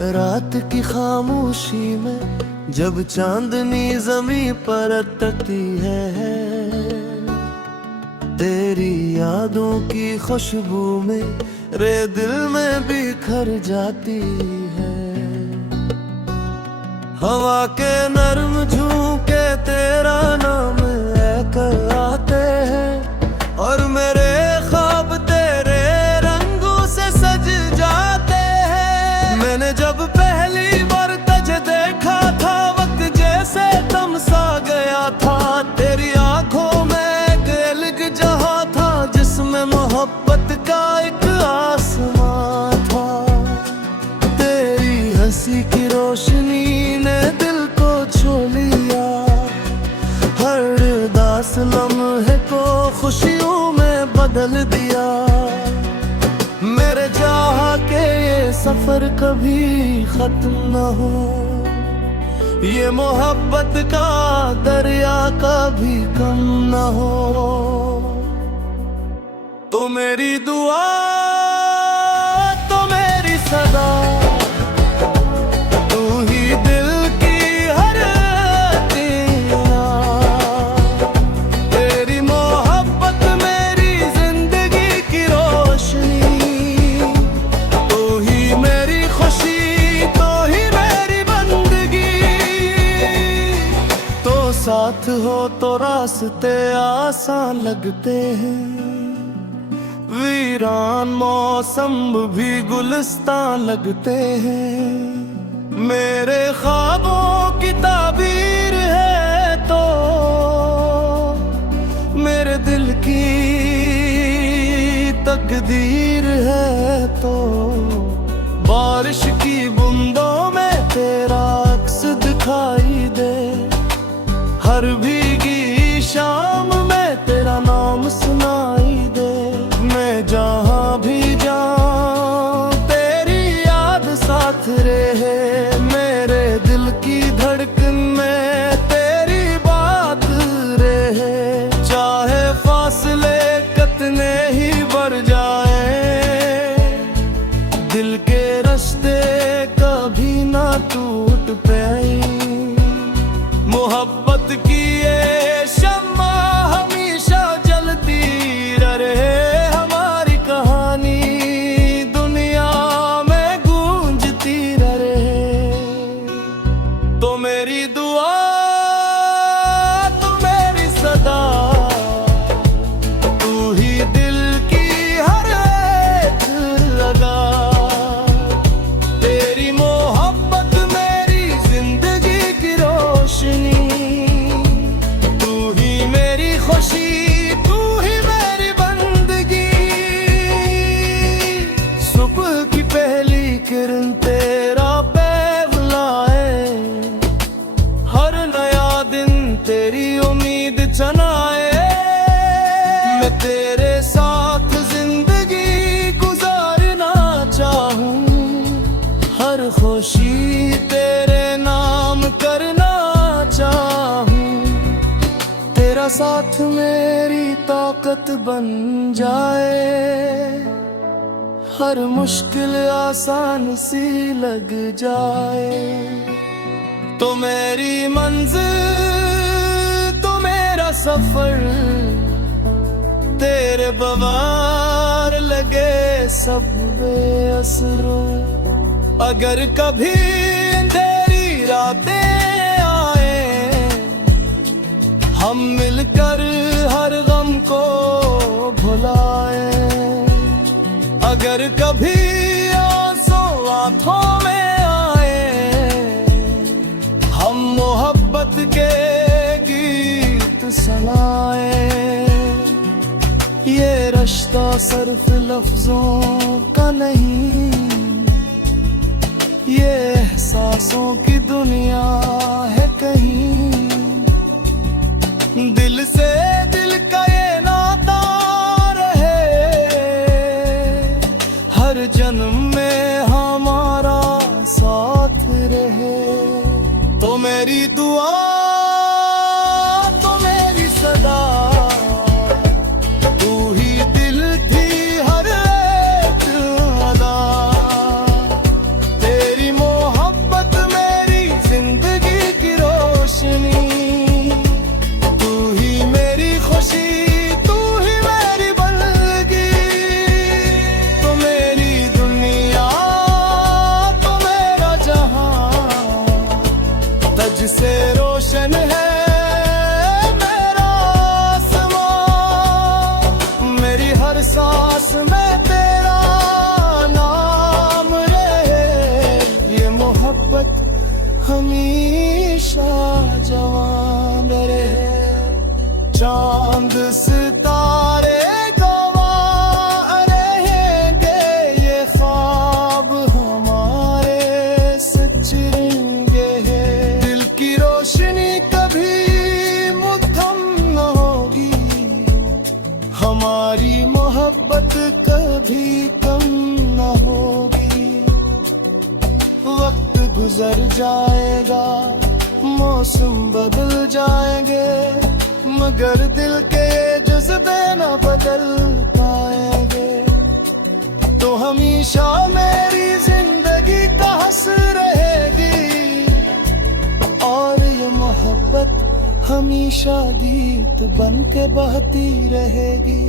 रात की खामोशी में जब चांदनी जमीन पर अटकती है, तेरी यादों की खुशबू में रे दिल में बिखर जाती है। हवा के नर्म झोंके तेरा नाम लेकर आते हैं और मेरे ख्वाब तेरे रंगों से सज जाते हैं। मैंने जब पहली बार तुझे देखा था, वक्त जैसे थम सा गया था। तेरी आंखों में एक अलग जहां था, जिसमें मोहब्बत का एक आसमां था। तेरी हंसी की रोशनी ने दिल को छू लिया, हर उदास लम्हे को खुशियों में बदल दिया। मेरे चाह के ये सफर कभी खत्म न हो, ये मोहब्बत का दरिया कभी कम न हो। तो मेरी दुआ, तो मेरी सदा, तू ही दिल की हर तेरा। तेरी मोहब्बत मेरी जिंदगी की रोशनी, तू ही मेरी खुशी, तो ही मेरी बंदगी। तो साथ हो तो रास्ते आसान लगते हैं, वीरान मौसम भी गुलिस्तान लगते हैं। मेरे ख्वाबों की ताबीर है तो मेरे दिल की तकदीर है तो बारिश की बूंदों में तेरा अक्स दिखाई दे, हर भीगी शाम में तेरा नाम सुनाई दे। मैं जहाँ भी जाऊं तेरी याद साथ रहे, मेरे दिल की धड़कन में तेरी बात रहे। चाहे फासले कितने ही बढ़ जाए, दिल के रास्ते कभी ना टूट पाए। मोहब्बत की ये शम्मा हमेशा जलती रहे, हमारी कहानी दुनिया में गूंजती रहे। तो मेरी दुआ, तो मेरी सदा, तू ही दिल की हर एक लगा। तेरी मोहब्बत मेरी जिंदगी की रोशनी, तू ही मेरी खुशी, तू ही मेरी बंदगी। सुबह की पहली किरण तेरा पैर लाए, हर नया दिन तेरी उम्मीद जनाए। मैं तेरे साथ जिंदगी गुजारना चाहूं, हर खुशी तेरे नाम करना चाहूं। तेरा साथ मेरी ताकत बन जाए, हर मुश्किल आसान सी लग जाए। तो मेरी मंजिल, तो मेरा सफर, तेरे बवार लगे सब बेअसर। अगर कभी अंधेरी रातें आए, हम मिलकर हर गम को भुलाए। अगर कभी आंसू आंखों में आए, हम मोहब्बत के गीत सुनाए। ये रिश्ता सिर्फ लफ्जों का नहीं, ये एहसासों की दुनिया है कहीं। दिल से दिल का ये नाता रहे, हर जन्म में हमारा साथ रहे। तो मेरी दुआ, तो मेरी सदा, तू ही दिल की हर एक अदा। तेरी हमेशा जवान रहे। चांद सितारे गवाह रहेंगे, ये ख्वाब हमारे सच रहेंगे। दिल की रोशनी कभी मुद्दम न होगी, हमारी मोहब्बत कभी कम न होगी। वक्त गुजर जाएगा, मौसम बदल जाएंगे, मगर दिल के ये जज्बे न बदल पाएंगे। तो हमेशा मेरी जिंदगी का हंस रहेगी, और ये मोहब्बत हमेशा गीत बन के बहती रहेगी।